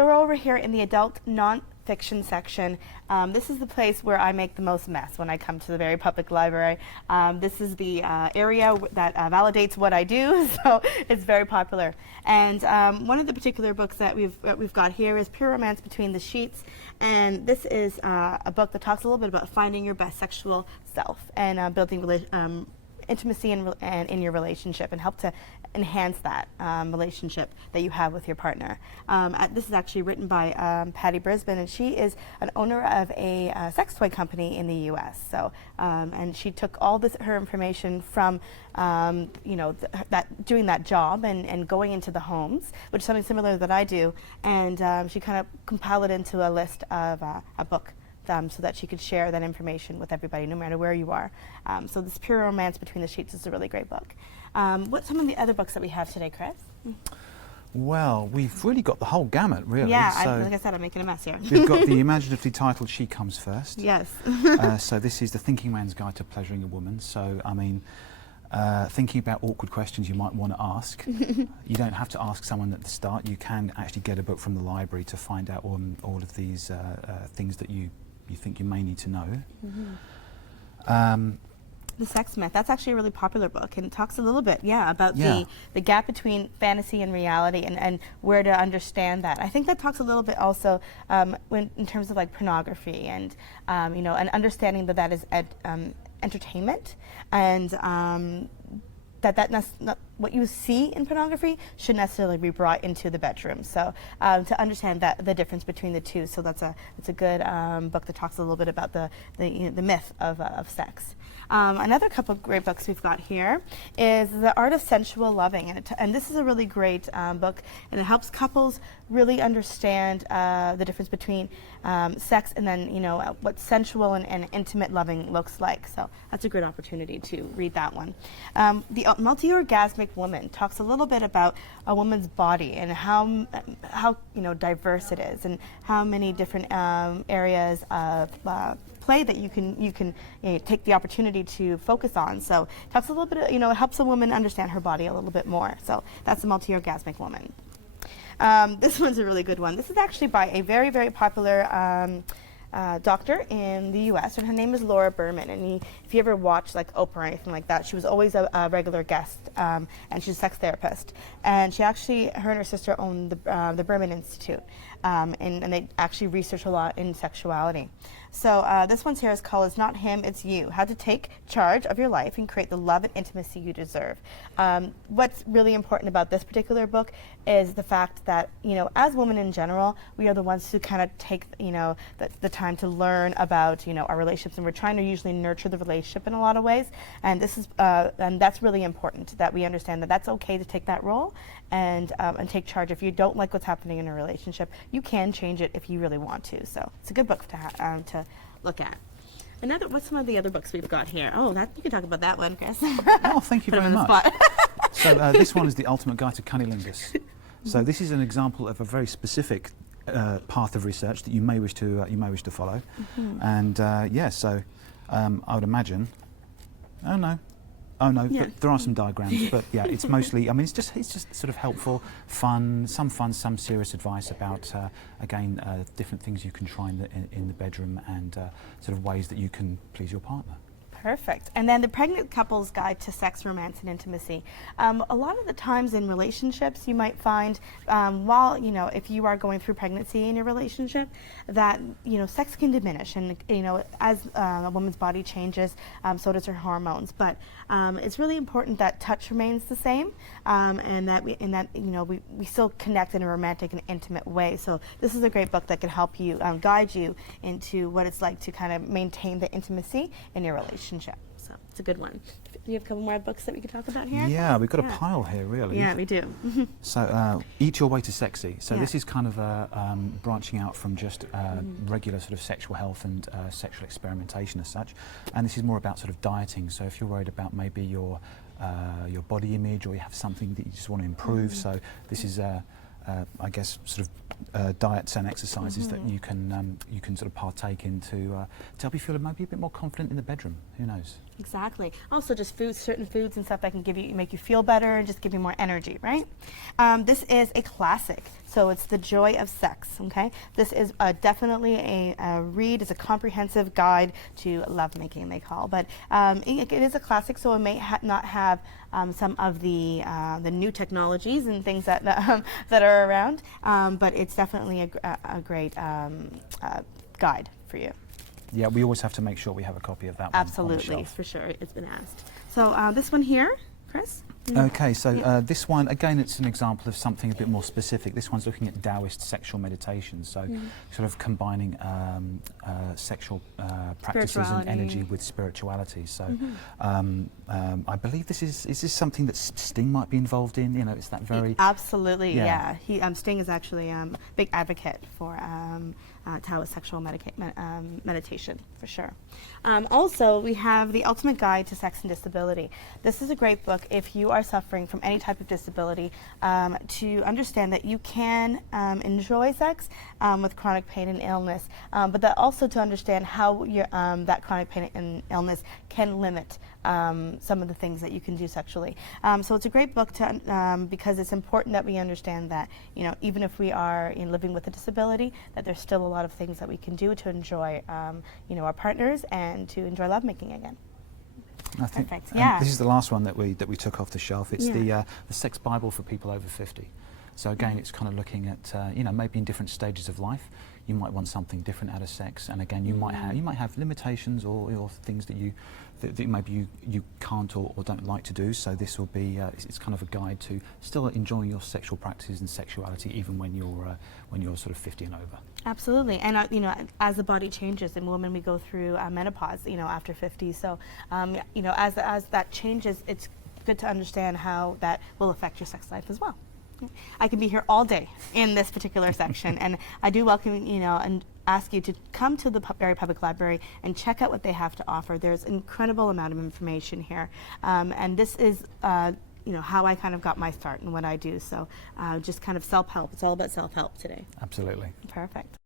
So we're over here in the adult non-fiction section. This is the place where I make the most mess when I come to the Barrie Public Library. This is the area that validates what I do, so it's very popular. And one of the particular books that we've got here is Pure Romance Between the Sheets, and this is a book that talks a little bit about finding your best sexual self and building intimacy in your relationship, and help to enhance that relationship that you have with your partner. This is actually written by Patty Brisbane, and she is an owner of a sex toy company in the U.S. So, and she took all her information from, doing that job and going into the homes, which is something similar that I do, and she kind of compiled it into a list of a book. So that she could share that information with everybody, no matter where you are. So this Pure Romance Between the Sheets is a really great book. What's some of the other books that we have today, Chris? Well, we've really got the whole gamut, really. Yeah, so like I said, I'm making a mess here. we've got the imaginatively titled She Comes First. Yes. So this is the thinking man's guide to pleasuring a woman. So, I mean, thinking about awkward questions you might want to ask. You don't have to ask someone at the start. You can actually get a book from the library to find out all of these things that you think you may need to know. The Sex Myth, that's actually a really popular book, and it talks a little bit, about the gap between fantasy and reality, and where to understand that. I think that talks a little bit also in terms of like pornography and and understanding that is entertainment, and what you see in pornography should necessarily be brought into the bedroom. So to understand the difference between the two, so it's a good book that talks a little bit about the myth of sex. Another couple of great books we've got here is The Art of Sensual Loving, and this is a really great book, and it helps couples really understand the difference between sex and then what sensual and intimate loving looks like. So that's a great opportunity to read that one. The Multi-Orgasmic Woman talks a little bit about a woman's body and how diverse it is, and how many different areas of play that you can take the opportunity to focus on. So it talks a little bit of, it helps a woman understand her body a little bit more. So that's The Multi-Orgasmic Woman. This one's a really good one. This is actually by a very, very popular doctor in the U.S., and her name is Laura Berman. And if you ever watch like Oprah or anything like that, she was always a regular guest, and she's a sex therapist. And her and her sister own the Berman Institute, and they actually research a lot in sexuality. So this one's here is called "It's Not Him, It's You: How to Take Charge of Your Life and Create the Love and Intimacy You Deserve." What's really important about this particular book is the fact that, as women in general, we are the ones who kind of take, the time to learn about, our relationships, and we're trying to usually nurture the relationship in a lot of ways. And this is, and that's really important, that we understand that that's okay to take that role and take charge. If you don't like what's happening in a relationship, you can change it if you really want to. So it's a good book to look at. What's some of the other books we've got here? Oh, you can talk about that one, Chris. Oh, thank you very much. So this one is The Ultimate Guide to Cunnilingus. So this is an example of a very specific path of research that you may wish to follow. And so I would imagine. Oh no, but there are some diagrams, but yeah, it's mostly, it's just sort of helpful, fun, some serious advice about, again, different things you can try in the bedroom, and sort of ways that you can please your partner. Perfect. And then The Pregnant Couple's Guide to Sex, Romance, and Intimacy. A lot of the times in relationships, you might find, if you are going through pregnancy in your relationship, that, sex can diminish. And, as a woman's body changes, so does her hormones. But it's really important that touch remains the same, and that we still connect in a romantic and intimate way. So this is a great book that can help you, guide you into what it's like to kind of maintain the intimacy in your relationship. So it's a good one. Do you have a couple more books that we could talk about here? Yeah, we've got a pile here, really. Yeah, we do. So Eat Your Way to Sexy. So this is kind of branching out from just regular sort of sexual health and sexual experimentation as such. And this is more about sort of dieting. So if you're worried about maybe your body image, or you have something that you just want to improve, so this is I guess sort of diets and exercises that you can sort of partake in to help you feel maybe a bit more confident in the bedroom. Who knows? Exactly. Also, just foods, certain foods and stuff that can make you feel better and just give you more energy, right? This is a classic. So it's The Joy of Sex. Okay, this is definitely a read. It's a comprehensive guide to lovemaking, they call. But it is a classic, so it may not have some of the new technologies and things that that are around. But it's definitely a great guide for you. Yeah, we always have to make sure we have a copy of that one on the Absolutely, shelf. for sure. It's been asked. So this one here, Chris? Okay, so this one, again, it's an example of something a bit more specific. This one's looking at Taoist sexual meditation, so sort of combining sexual practices and Spirituality. energy with spirituality. So I believe this is this something that Sting might be involved in? You know, it's that very... Absolutely, Yeah. yeah. He, Sting is actually a big advocate for Taoist sexual meditation, for sure. Also, we have The Ultimate Guide to Sex and Disability. This is a great book if you are suffering from any type of disability, to understand that you can enjoy sex with chronic pain and illness, but that also to understand how that chronic pain and illness can limit some of the things that you can do sexually. So it's a great book to, because it's important that we understand that, you know, even if we are living with a disability, that there's still a lot of things that we can do to enjoy, you know, our partners and to enjoy lovemaking again. I think Perfect. Yeah. this is the last one that we took off the shelf. It's Yeah. the Sex Bible for people over 50. So again, it's kind of looking at you know, maybe in different stages of life, you might want something different out of sex, and again, you might have limitations or things that maybe you can't or don't like to do. So this will be it's kind of a guide to still enjoying your sexual practices and sexuality even when you're sort of 50 and over. Absolutely, and you know, as the body changes, in women we go through menopause, you know, after 50. So, you know, as that changes, it's good to understand how that will affect your sex life as well. I can be here all day in this particular section, and I do welcome, you know, and ask you to come to the Berry Public Library and check out what they have to offer. There's an incredible amount of information here, and this is you know, how I kind of got my start and what I do. So just kind of self-help. It's all about self-help today. Absolutely. Perfect.